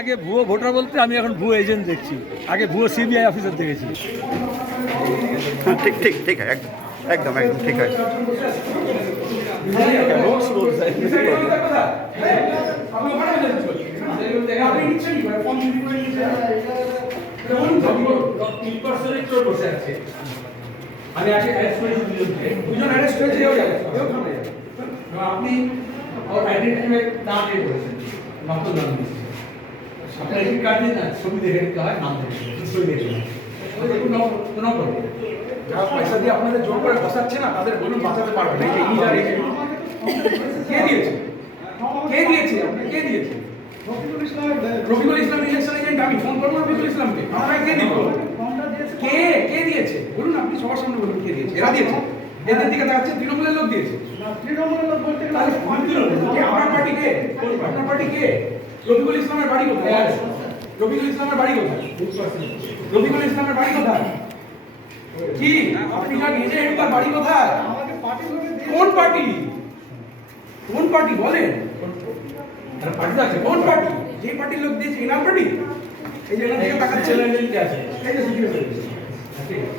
আগে ভুয়ো ভোটার বলতে আমি এখন ভুয়ো এজেন্ট দেখছি, আগে ভুয়ো সিবিআই অফিসার দেখেছি। ঠিক ঠিক ঠিক একদম একদম ঠিক আছে। আমি আগে অ্যারেস্ট করেছি দুজন অ্যারেস্ট হয়েছে, আপনি আইডেন্টিফাই না দিয়ে বলেছেন নকল নাম দিয়েছেন। আপনার আইডেন্টি কার্ড দিয়ে না ছবি দেখে নিতে হয়, নাম দেখে ছবি দেখে নকল। যারা পয়সা দিয়ে আপনাদের জোর করে বসাচ্ছে না তাদের বলুন বাঁচাতে পারবে না। কে দিয়েছে? কে দিয়েছে? আপনি কে দিয়েছে? Rafiqul Islam election agent. আমি ফোন করবো রফিকুল ইসলামকে। আপনারা কে দিল? কে দিয়েছে বলুন, আপনি সবার সামনে বলুন কে দিয়েছে। এরা দিয়েছে? এদের দিকে দেখাচ্ছে তৃণমূলের লোক দিয়েছে। তৃণমূলের লোক বলতে তাহলে আপনার পার্টি কে? আপনার পার্টি কে? রফিকুল ইসলামের বাড়ি কোথায়? রফিকুল ইসলামের বাড়ি কোথায়? রফিকুল ইসলামের বাড়ি কোথায়? কি আপনি যা এজেন্ট তার বাড়ি কোথায়? কোন পার্টি? কোন পার্টি বলেন? পার্টি আছে কোন পার্টি? যে পার্টির লোক দিয়েছে এনার পার্টি। এই যে এনার দিকে তাকাচ্ছে এজেন্ট আছে, এই যে সিকিউরিটি সার্ভিস।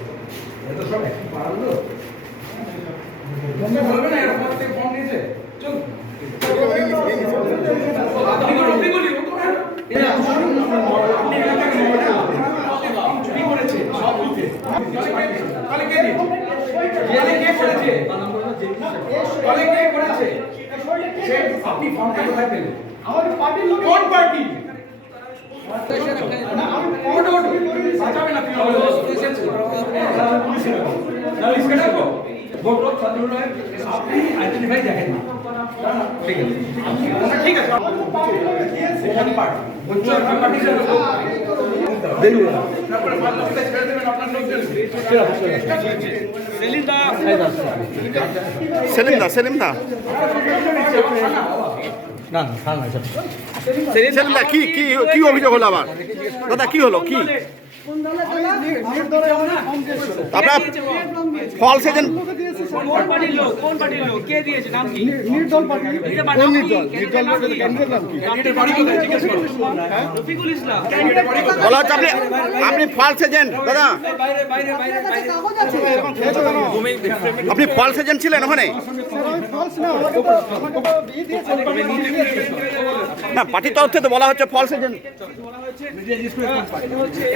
এটা সব একই পাড়ার লোক। তোমরা বলবে না এর উপর থেকে ফোন নিয়েছে। চল আপনি রফিকুল ও তো এটা আপনি এলাকাকে বলবেন না চুরি করেছে সব বুঝে। তাহলে কে দিয়েছে? কে করেছে? তাহলে কে করেছে? সে আপনি ফর্মটা কোথায় পেলেন? আমাদের পার্টির লোক। কোন পার্টি? না আমি কোর্ট বাঁচাবে না। পুলিশ এসেছে না লিস্টে রাখো ভোট ছাত্র নয়। আপনি আইডেন্টিফাই দেখেন না, ঠিক আছে? ঠিক আছে কোন পার্টি বলছো? আপনার পার্টি দেন তারপরে ভালো লোকটা ছেড়ে দেবেন আপনার লোকজন। সেলিম দা না না সেলিম দা কি কি কি অভিযোগ হলো আবার? দাদা কি হলো? কি আপনার ফলস এজেন্ট? কোন পার্টির লোক? কোন পার্টির লোক? কে দিয়েছে? নাম কি? নির্দল পার্টি। কোন নির্দল? নির্দল ক্যান্ডিডেট নাম কি? ক্যান্ডিডেট বাড়ি কোথায় জিজ্ঞেস করুন। রফিকুল ইসলাম ক্যান্ডিডেট বাড়ি কোথায়? বলা হচ্ছে আপনি ফলস এজেন্ট। দাদা বাইরে বাইরে বাইরে আপনি ফলস এজেন্ট ছিলেন ওখানে? না পার্টির তরফ থেকে তো বলা হচ্ছে ফলস এজেন্ট।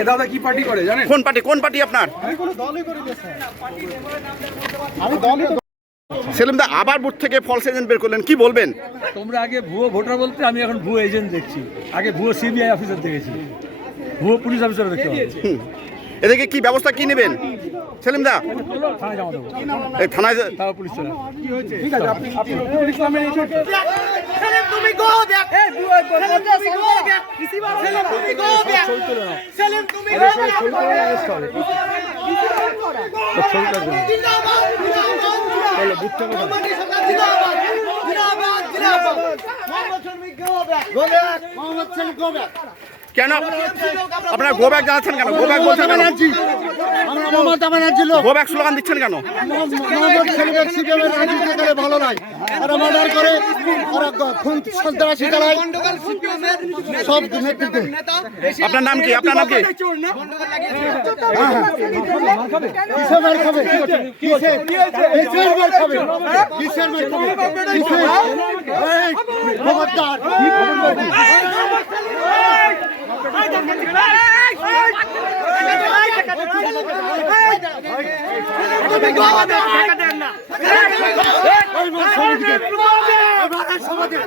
এ দাদা কি পার্টি করে জানেন? কোন পার্টি? কোন পার্টি আপনার? সেলিম দা আবার বুথ থেকে ফলস এজেন্ট বের করলেন, কি বলবেন? তোমরা আগে ভুয়ো ভোটার বলতে আমি এখন ভুয়ো এজেন্ট দেখছি, আগে ভুয়ো সিবিআই অফিসার দেখেছি, ভুয়ো পুলিশ অফিসার দেখতে হবে। এদেরকে কি ব্যবস্থা কি নেবেন সেলিম দা? থানায় জমা দেবো, এই থানায় তাও পুলিশ চলে। ঠিক আছে, আপনি রফিকুল ইসলামের Selim, তুমি go back. Selim, তুমি go back. Selim, তুমি go back. Selim, তুমি go back. জিন্দাবাদ, জিন্দাবাদ। মোহাম্মদ সরকার জিন্দাবাদ, জিন্দাবাদ, জিন্দাবাদ। Mohammad Shafi go back. Go back. Mohammad Shafi go back. কেন আপনারা গো ব্যাক জানাচ্ছেন কেন? গো ব্যাক বলছেন কেন? আমরা মমতা ব্যানার্জির লোক। গো ব্যাক স্লোগান দিচ্ছেন কেন? মোহাম্মদ সেলিমের সিপিএমের রাজনীতি করে ভালো নয়। ওরা মার্ডার করে, ওরা খুন সন্ত্রাসী চালায় সব নেতৃত্বে। আপনার নাম কি? আপনার নাম কি? কিসের মার খাবে? কিসের মার খাবে? কিসের মার খাবে? কিসের? এই খবরদার। সমাজে